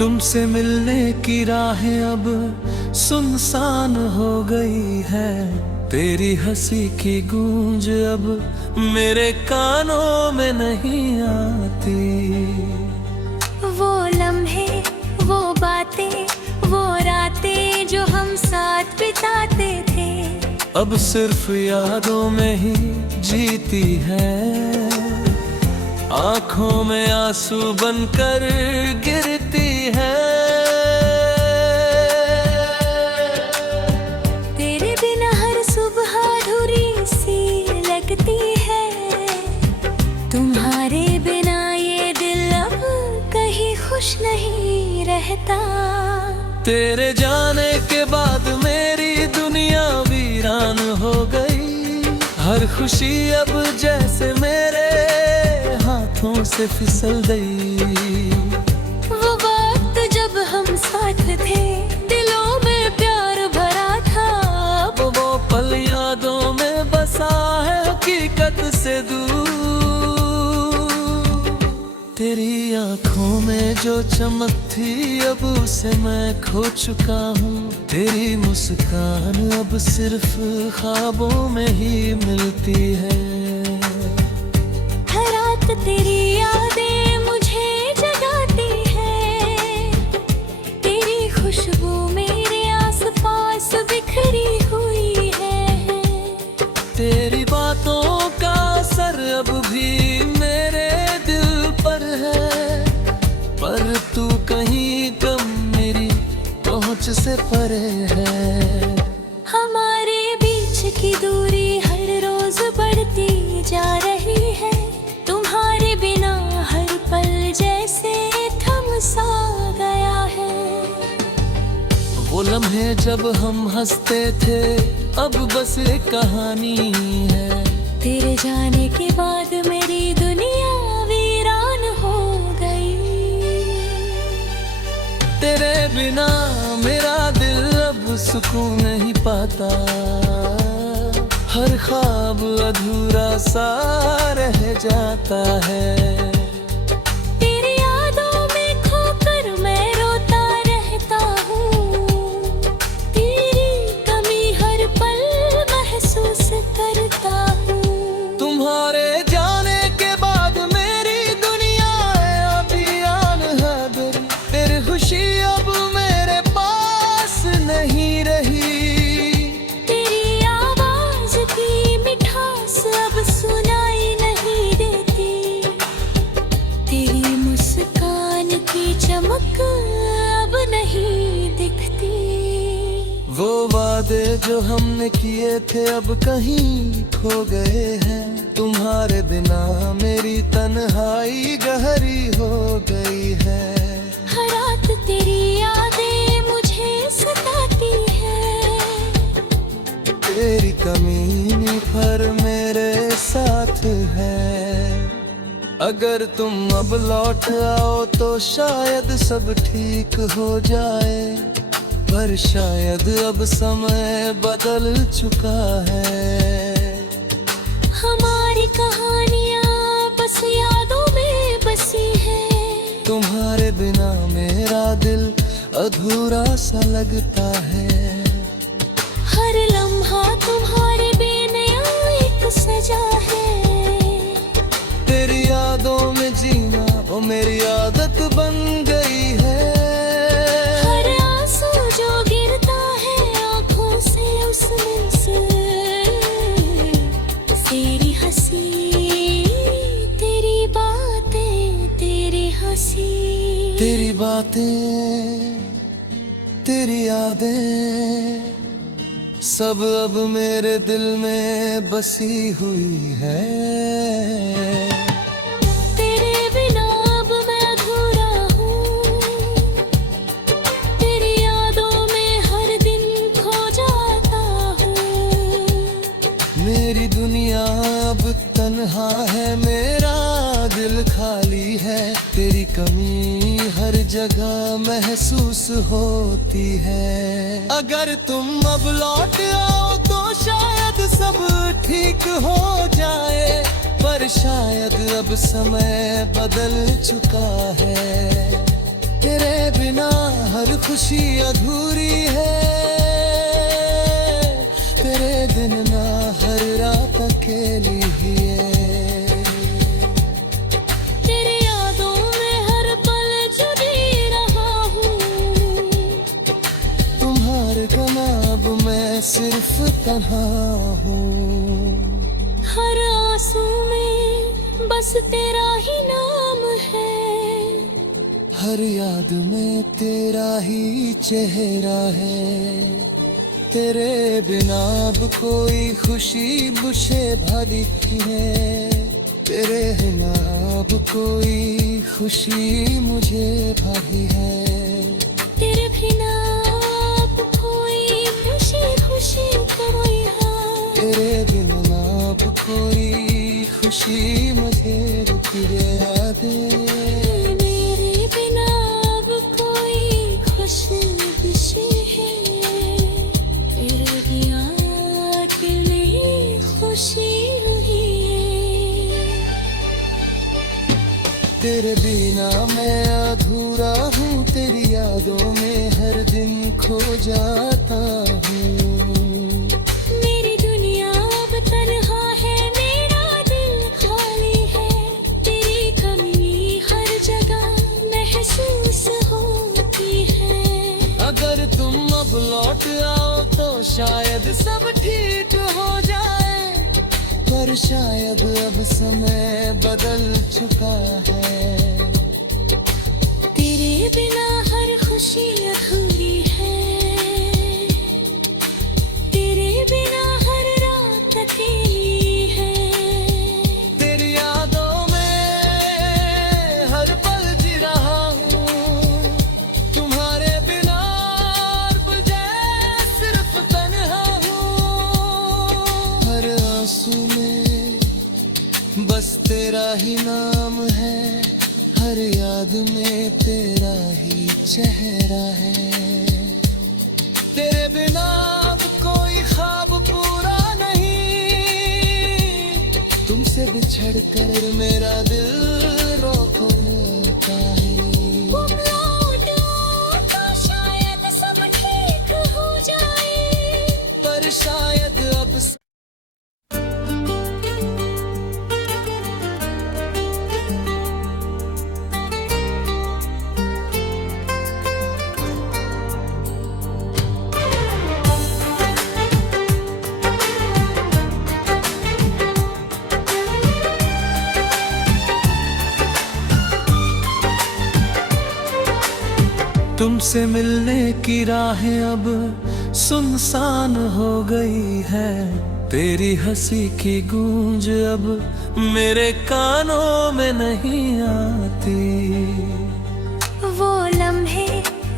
तुमसे मिलने की राहें अब सुनसान हो गई है। तेरी हंसी की गूंज अब मेरे कानों में नहीं आती। वो लम्हे, वो बातें, वो रातें जो हम साथ बिताते थे, अब सिर्फ यादों में ही जीती है। आंखों में आंसू बनकर गिरती है। तेरे बिना हर सुबह अधूरी सी लगती है। तुम्हारे बिना ये दिल अब कहीं खुश नहीं रहता। तेरे जाने के बाद मेरी दुनिया वीरान हो गई। हर खुशी अब जैसे मेरे हाथों से फिसल गई। वो वक्त जब हम साथ थे, दिलों में प्यार भरा था। अब वो पल यादों में बसा है हकीकत से दूर। तेरी आंखों में जो चमक थी अब उसे मैं खो चुका हूँ। तेरी मुस्कान अब सिर्फ ख्वाबों में ही मिलती है। हर रात तेरी यादें मुझे जगाती है। तेरी खुशबू मेरे आसपास बिखरी हुई है। तेरी बातों का असर अब भी मेरे दिल पर है। पर तू कहीं कम मेरी पहुंच से परे है। हमारे बीच की दूरी हर रोज बढ़ती जा रही है। तुम्हारे बिना हर पल जैसे थम सा गया है। वो लम्हे जब हम हंसते थे अब बस एक कहानी है। तेरे जाने के बाद मेरी दुनिया वीरान हो गई। तेरे बिना मेरा दिल अब सुकून नहीं पाता। हर ख्वाब अधूरा सा रह जाता है। तेरी यादों में खोकर मैं रोता रहता हूँ। तेरी कमी हर पल महसूस करता हूँ। तुम्हारे जाने के बाद मेरी दुनिया है अभियान हैदर। तेरी खुशी अब मेरे पास नहीं रही। तेरी आवाज की मिठास अब सुनाई नहीं देती। तेरी मुस्कान की चमक अब नहीं दिखती। वो वादे जो हमने किए थे अब कहीं खो गए हैं। तुम्हारे बिना मेरी तन्हाई गहरी हो गई है। हर रात तेरी यादें मुझे सताती है। तेरी कमी पर मेरे साथ है। अगर तुम अब लौट आओ तो शायद सब ठीक हो जाए। पर शायद अब समय बदल चुका है। हमारी कहानियाँ बस यादों में बसी है। तुम्हारे बिना मेरा दिल अधूरा सा लगता है। हर लम्हा तुम्हारे बिना एक सजा है। तेरी यादों में जीना वो मेरी आदत बन गई है। हर आंसू जो गिरता है आँखों से उसमें से तेरी हंसी, तेरी बातें, तेरी हंसी, तेरी बातें, तेरी यादें सब अब मेरे दिल में बसी हुई है। तेरे बिना अब मैं अधूरा हूँ। तेरी यादों में हर दिन खो जाता हूँ। मेरी दुनिया अब तन्हा है, मेरा दिल खाली है। तेरी कमी हर जगह महसूस होती है। अगर तुम अब लौट आओ तो शायद सब ठीक हो जाए। पर शायद अब समय बदल चुका है। तेरे बिना हर खुशी अधूरी है, तेरे दिन ना हर रात अकेली ही है। तेरी यादों में हर पल जुड़ी रहा हूँ, तुम्हारे बिना अब मैं सिर्फ तन्हा हूँ। हर आंसू में बस तेरा ही नाम है, हर याद में तेरा ही चेहरा है। तेरे बिना अब कोई खुशी मुझे भारी है, तेरे बिना अब कोई खुशी मुझे भारी है। तेरे बिना अब कोई खुशी कोई है, तेरे बिना अब कोई खुशी मुझे रुकी याद। मेरे बिना अब कोई खुशी है, तेरे दिया के लिए खुशी हुई है। तेरे बिना मैं अधूरा हूँ, तेरी यादों में हर दिन खो जाता हूँ। मेरी दुनिया अब तन्हा है, मेरा दिल खाली है, तेरी कमी हर जगह महसूस होती है। अगर तुम अब लौट आओ तो शायद सब ठीक हो जाए, पर शायद अब समय बदल चुका है। तेरे बिना हर खुशी अधूरी है, तेरे बिना हर रात अकेली है। तेरी यादों में हर पल जी रहा हूँ, तुम्हारे बिना अब मैं सिर्फ तन्हा हूँ। हर आंसू में बस तेरा ही नाम है, हर याद में तेरा ही चेहरा है। तेरे बिना अब कोई ख्वाब पूरा नहीं, तुमसे बिछड़ कर मेरा दिल रोता है। तुम लौटो तो शायद सब ठीक हो जाए, पर शायद अब तुमसे मिलने की राहें अब सुनसान हो गई है, तेरी हंसी की गूंज अब मेरे कानों में नहीं आती। वो लम्हे,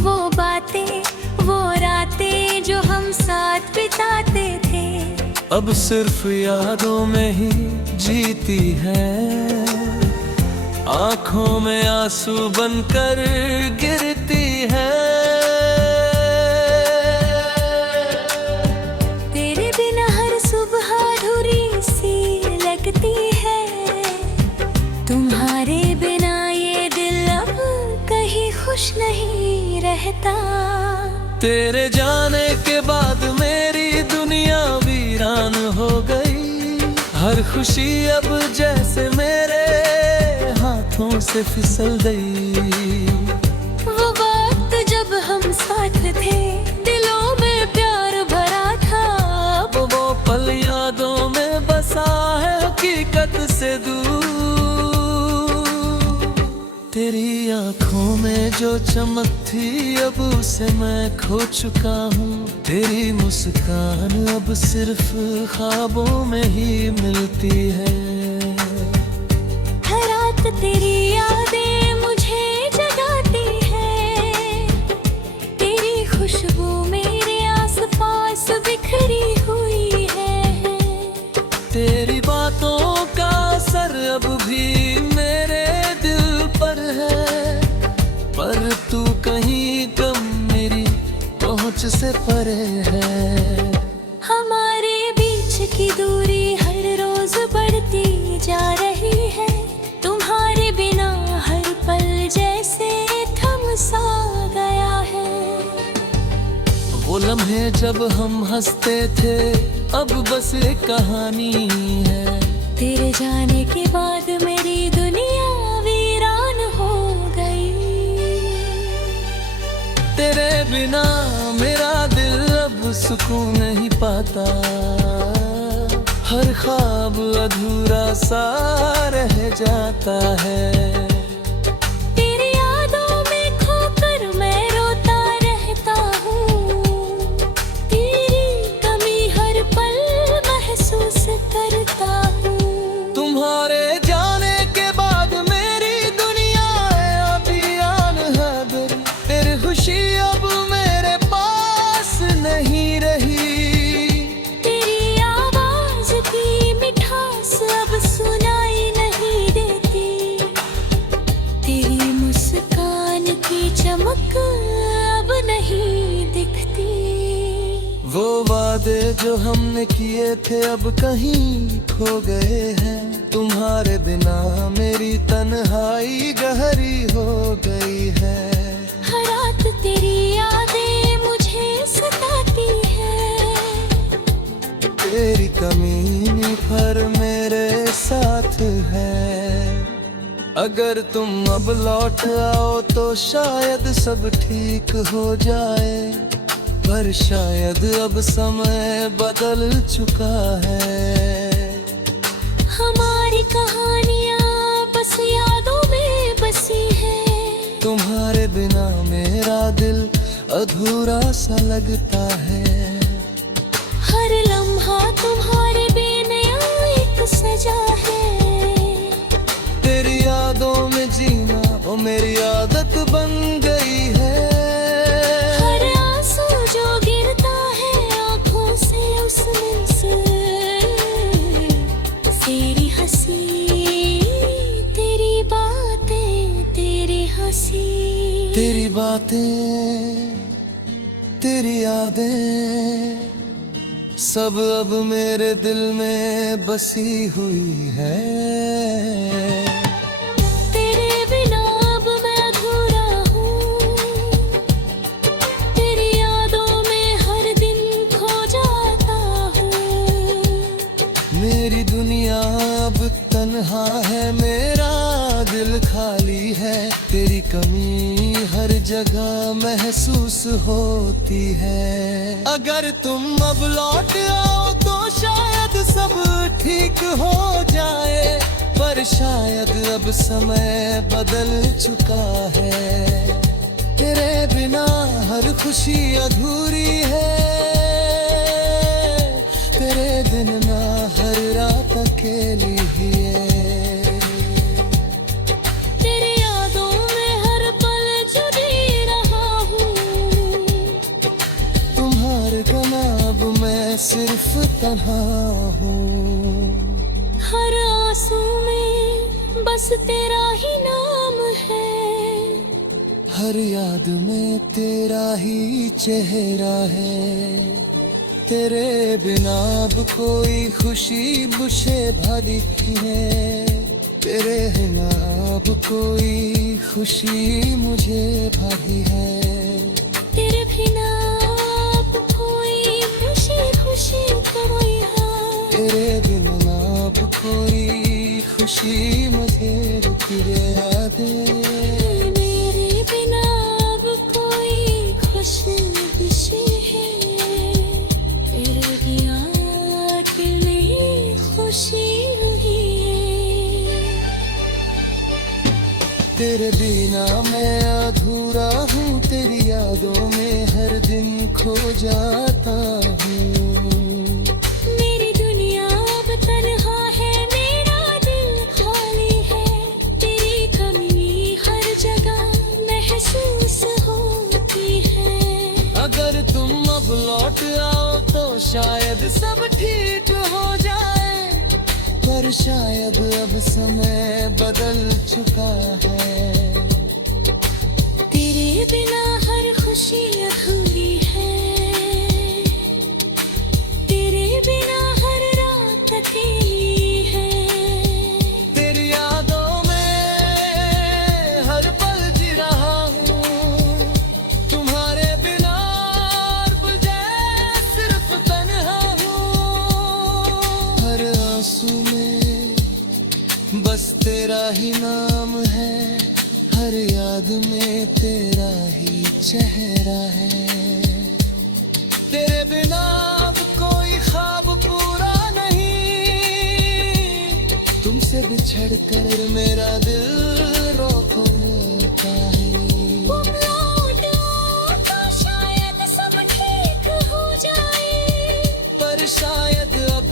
वो बातें, वो रातें जो हम साथ बिताते थे, अब सिर्फ यादों में ही जीती है। आंखों में आंसू बनकर गिरती है। तेरे बिना हर सुबह अधूरी सी लगती है, तुम्हारे बिना ये दिल अब कहीं खुश नहीं रहता। तेरे जाने के बाद मेरी दुनिया वीरान हो गई, हर खुशी अब जैसे मेरे हाथों से फिसल गई। वो वक्त जब हम साथ थे, दिलों में प्यार भरा था, अब वो पल यादों में बसा है हकीकत से दूर। तेरी आंखों में जो चमक थी अब उसे मैं खो चुका हूँ, तेरी मुस्कान अब सिर्फ ख्वाबों में ही मिलती है। हर रात तेरी यादें मुझे जगाती है, तेरी खुशबू मेरे आसपास बिखरी हुई है। तेरी बातों का असर अब भी मेरे दिल पर है, पर तू कहीं गम मेरी पहुंच से परे है। हमारे बीच की दूरी हर रोज बढ़ती जा रही है, तुम्हारे बिना हर पल जैसे थम सा लम्हे जब हम हंसते थे अब बस एक कहानी है। तेरे जाने के बाद मेरी दुनिया वीरान हो गई। तेरे बिना मेरा दिल अब सुकून नहीं पाता, हर ख्वाब अधूरा सा रह जाता है। तेरी यादों में खोकर मैं रोता रहता हूँ, तेरी कमी हर पल महसूस करता हूँ। तुम्हारे जाने के बाद मेरी दुनिया है अभियान हैदर, तेरी खुशी अब मेरे पास नहीं रही। तेरी आवाज की मिठास अब सुनाई नहीं देती, तेरी मुस्कान की चमक अब नहीं दिखती। वो वादे जो हमने किए थे अब कहीं खो गए हैं। तुम्हारे बिना मेरी तन्हाई गहरी हो गई है। हर रात तेरी यादें मुझे सताती है, तेरी कमी पर मेरे साथ है। अगर तुम अब लौट आओ तो शायद सब ठीक हो जाए, पर शायद अब समय बदल चुका है। हमारी कहानियाँ बस यादों में बसी है। तुम्हारे बिना मेरा दिल अधूरा सा लगता है। हर लम्हा तुम्हारे बिना एक सजा है। तेरी यादों में जीना वो मेरी आदत बन गई है। हर आंसू जो गिरता है आँखों से उसमें से तेरी हंसी, तेरी बातें, तेरी हंसी, तेरी बातें, तेरी यादें सब अब मेरे दिल में बसी हुई है। तेरे बिना अब मैं अधूरा हूँ, तेरी यादों में हर दिन खो जाता हूँ। मेरी दुनिया अब तन्हा है, मेरा दिल खाली है। तेरी कमी हर जगह महसूस होती है। अगर तुम अब लौट आओ तो शायद सब ठीक हो जाए, पर शायद अब समय बदल चुका है। तेरे बिना हर खुशी अधूरी है, तेरे दिन ना हर रात अकेली ही है। तेरी यादों में हर पल जुड़ी रहा हूँ, तुम्हारे बिना अब मैं सिर्फ तन्हा हूँ। हर आंसू में बस तेरा ही नाम है। हर याद में तेरा ही चेहरा है। तेरे बिना अब कोई खुशी मुझे भरी है। तेरे बिना अब कोई खुशी मुझे भरी है। तेरे बिना अब कोई खुशी खुशी कोई है। तेरे बिना अब कोई खुशी मुझे रुकी याद है। मेरे बिना अब कोई खुशी खुशी है। तेरे बिना दिल में खुशी हुई है। तेरे बिना मैं अधूरा हूँ, तेरी यादों में हर दिन खो जाता हूँ। मेरी दुनिया अब तन्हा है, मेरा दिल खाली है। तेरी कमी हर जगह महसूस होती है। अगर तुम अब लौट आओ तो शायद सब ठीक हो जाए, पर शायद अब समय बदल चुका है। तेरे बिना हर खुशी अधूरी है। तेरे बिना हर रात अकेली है। तेरी यादों में हर पल जी रहा हूँ, तुम्हारे बिना अब ही नाम है, हर याद में तेरा ही चेहरा है। तेरे बिना अब कोई ख्वाब पूरा नहीं, तुमसे बिछड़ कर मेरा दिल रोता है। तुम लौटो तो शायद सब ठीक हो जाए, पर शायद अब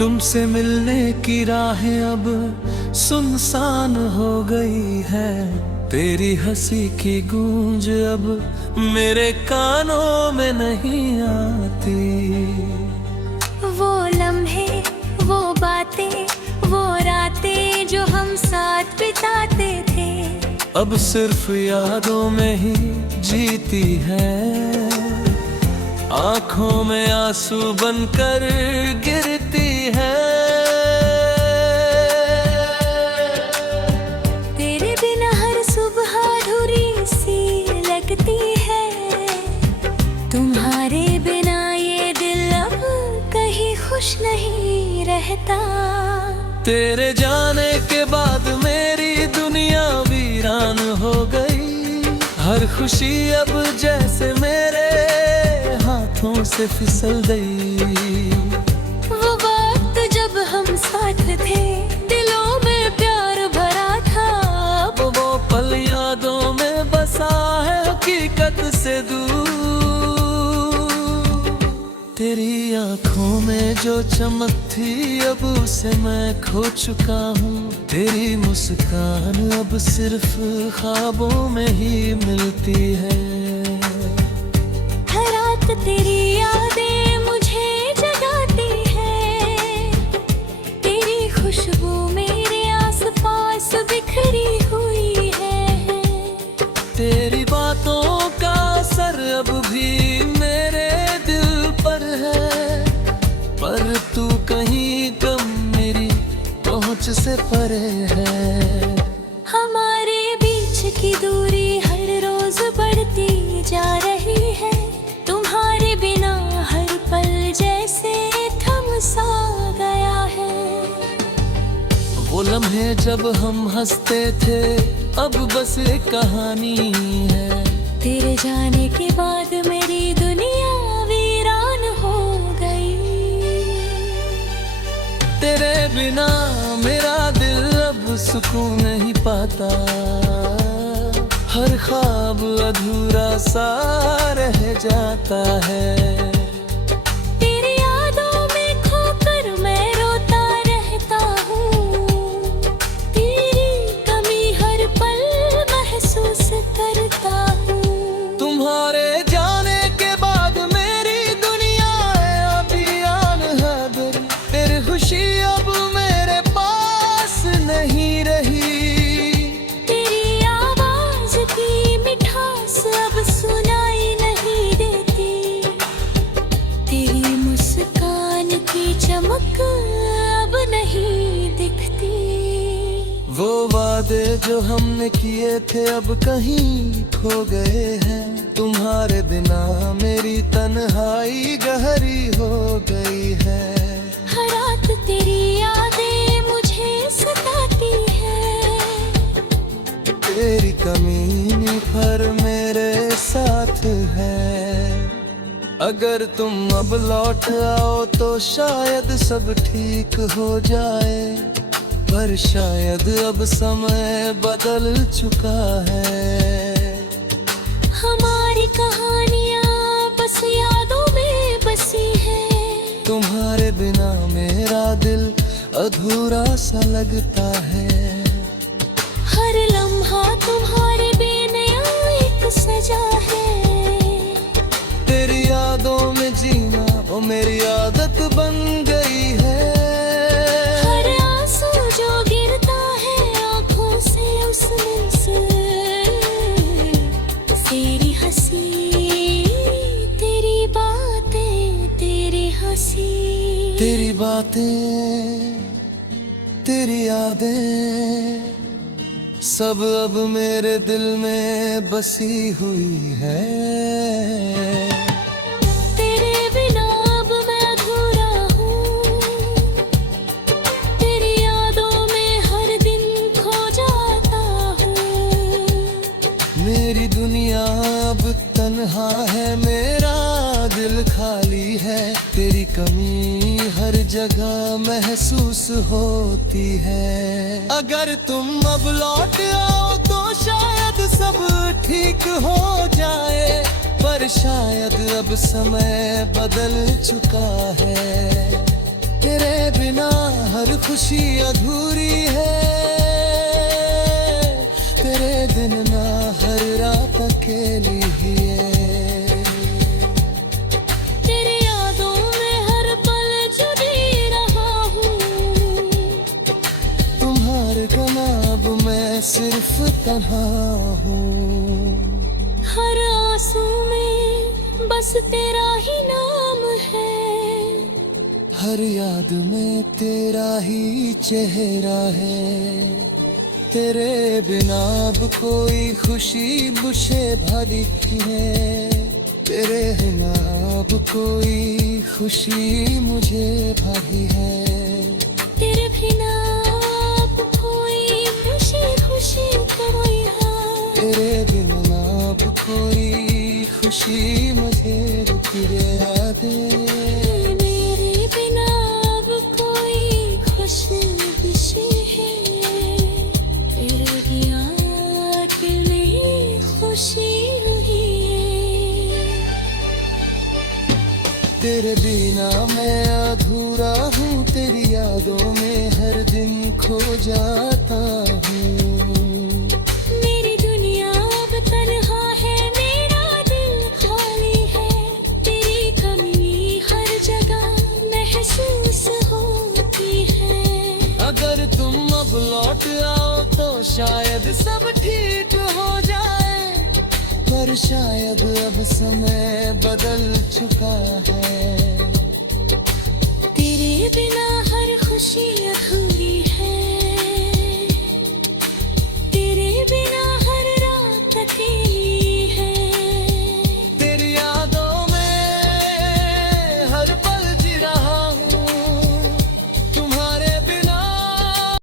तुमसे मिलने की राहें अब सुनसान हो गई है। तेरी हंसी की गूंज अब मेरे कानों में नहीं आती। वो लम्हे, वो बातें, वो रातें जो हम साथ बिताते थे, अब सिर्फ यादों में ही जीती है। आंखों में आंसू बनकर गिरती है। तेरे बिना हर सुबह अधूरी सी लगती है। तुम्हारे बिना ये दिल अब कहीं खुश नहीं रहता। तेरे जाने के बाद मेरी दुनिया वीरान हो गई। हर खुशी अब जैसे मेरे हाथों से फिसल गई। वो वक्त जब हम साथ थे, दिलों में प्यार भरा था। अब वो पल यादों में बसा है हकीकत से दूर। तेरी आंखों में जो चमक थी अब उसे मैं खो चुका हूँ। तेरी मुस्कान अब सिर्फ ख्वाबों में ही मिलती है। हर रात तेरी यादें मुझे जगाती है। तेरी खुशबू मेरे आसपास बिखरी हुई है। तेरी बातों का असर अब भी मेरे दिल पर है। पर तू कहीं गम मेरी पहुंच से परे है। हमारे बीच की दूरी हर रोज बढ़ती जा रही है। तुम्हारे बिना हर पल जैसे थम सा गया है। वो लम्हे जब हम हंसते थे अब बस एक कहानी है। तेरे जाने के बाद मेरी दुनिया वीरान हो गई। तेरे बिना मेरा दिल अब सुकून नहीं पाता। हर ख्वाब अधूरा सा रह जाता है। तेरी यादों में खोकर मैं रोता रहता हूँ। तेरी कमी हर पल महसूस करता हूँ। तुम्हारे जाने के बाद मेरी दुनिया है अभियान हैदर। तेरी खुशी अब मेरे पास नहीं रही। तेरी आवाज की मिठास अब सुनाई नहीं देती। तेरी मुस्कान की चमक अब नहीं दिखती। वो वादे जो हमने किए थे अब कहीं खो गए हैं। तुम्हारे बिना मेरी तन्हाई गहरी हो गई है। हर रात तेरी यादें मुझे सताती है। तेरी कमी पर मेरे साथ है। अगर तुम अब लौट आओ तो शायद सब ठीक हो जाए। पर शायद अब समय बदल चुका है। हमारी कहानियाँ बस यादों में बसी है। तुम्हारे बिना मेरा दिल अधूरा सा लगता है। हर लम्हा तुम्हारे बिना एक सजा है। तेरी यादों में जीना वो मेरी आदत बन गई है। हर आंसू जो गिरता है आँखों से उसमें से तेरी हंसी तेरी बातें, तेरी यादें सब अब मेरे दिल में बसी हुई है। तेरे बिना अब मैं अधूरा हूँ, तेरी यादों में हर दिन खो जाता हूँ। मेरी दुनिया अब तन्हा है, मेरा दिल खाली है। तेरी कमी हर जगह महसूस होती है। अगर तुम अब लौट आओ तो शायद सब ठीक हो जाए, पर शायद अब समय बदल चुका है। तेरे बिना हर खुशी अधूरी है, तेरे दिन ना हर रात अकेली ही है। तेरी यादों में हर पल जुड़ी रहा हूँ, तुम्हारे बिना अब मैं सिर्फ तन्हा हूँ। हर आंसू में बस तेरा ही नाम है, हर याद में तेरा ही चेहरा है। तेरे बिना अब कोई खुशी मुझे भरी है, तेरे बिना अब कोई खुशी मुझे भरी है। तेरे बिना अब कोई खुशी खुशी कोई है, तेरे बिना अब कोई खुशी मुझे रुकी याद। मेरे बिना अब कोई खुशी खुशी है, तेरे बिना अकेली खुशी हुई है। तेरे बिना मैं अधूरा हूँ, तेरी यादों में हर दिन खो जाता हूँ। मेरी दुनिया अब तन्हा है, मेरा दिल खाली है। तेरी कमी हर जगह महसूस होती है। अगर तुम अब लौट आओ तो शायद सब ठीक हो जाए, पर शायद अब समय बदल चुका है।